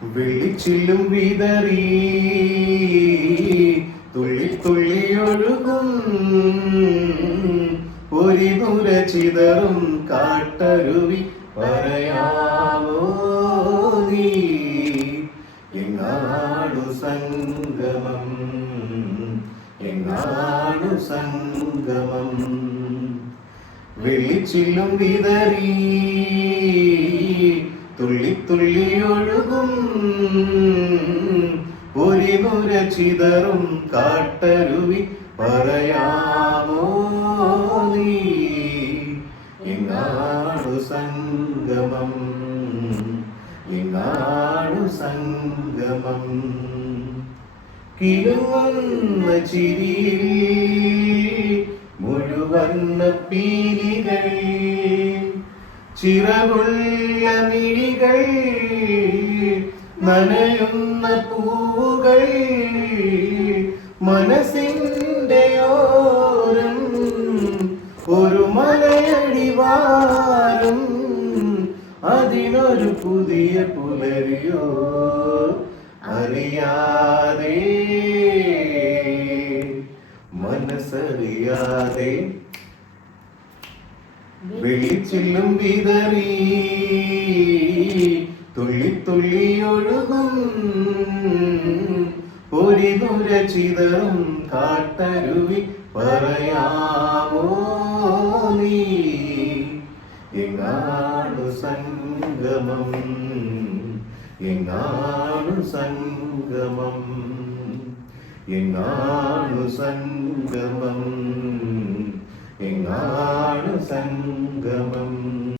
വിളിച്ചില്ലും വിതറി തുള്ളി തുള്ളി ഒഴുകും ഒരു ദൂര ചിതറും കാട്ടരുവി പറയാമോ നീ എങ്ങാടു സംഗമം എങ്ങാടു സംഗമം വിളിച്ചില്ലും വിതറി തുള്ളി തുള്ളി ഒഴുകും ഒരു ദൂര ചിതറും കാട്ടരുവി പറയാമോ നീ എങ്ങാടു സംഗമം എങ്ങാടു സംഗമം കിലുങ്ങുന്ന ചിരിയിൽ മുഴുവന്ന പീലികൾ ചിറകുള്ള മിഴികൾ നനയുന്ന പൂവുകൾ മനസ്സിന്റെ ഓരം ഒരു മലയടിവാരം അതിനൊരു പുതിയ പുലരിയോ അറിയാതെ മനസ്സറിയാതെ വിളിച്ചില്ലും വിതറി തുള്ളി തുള്ളി ഒഴുകും ഒരു ദൂര ചിതറും കാട്ടരുവി പറയാമോ നീ എങ്ങാടു സംഗമം എങ്ങാടു സംഗമം എങ്ങാടു സംഗമം എങ്ങാടു സംഗമം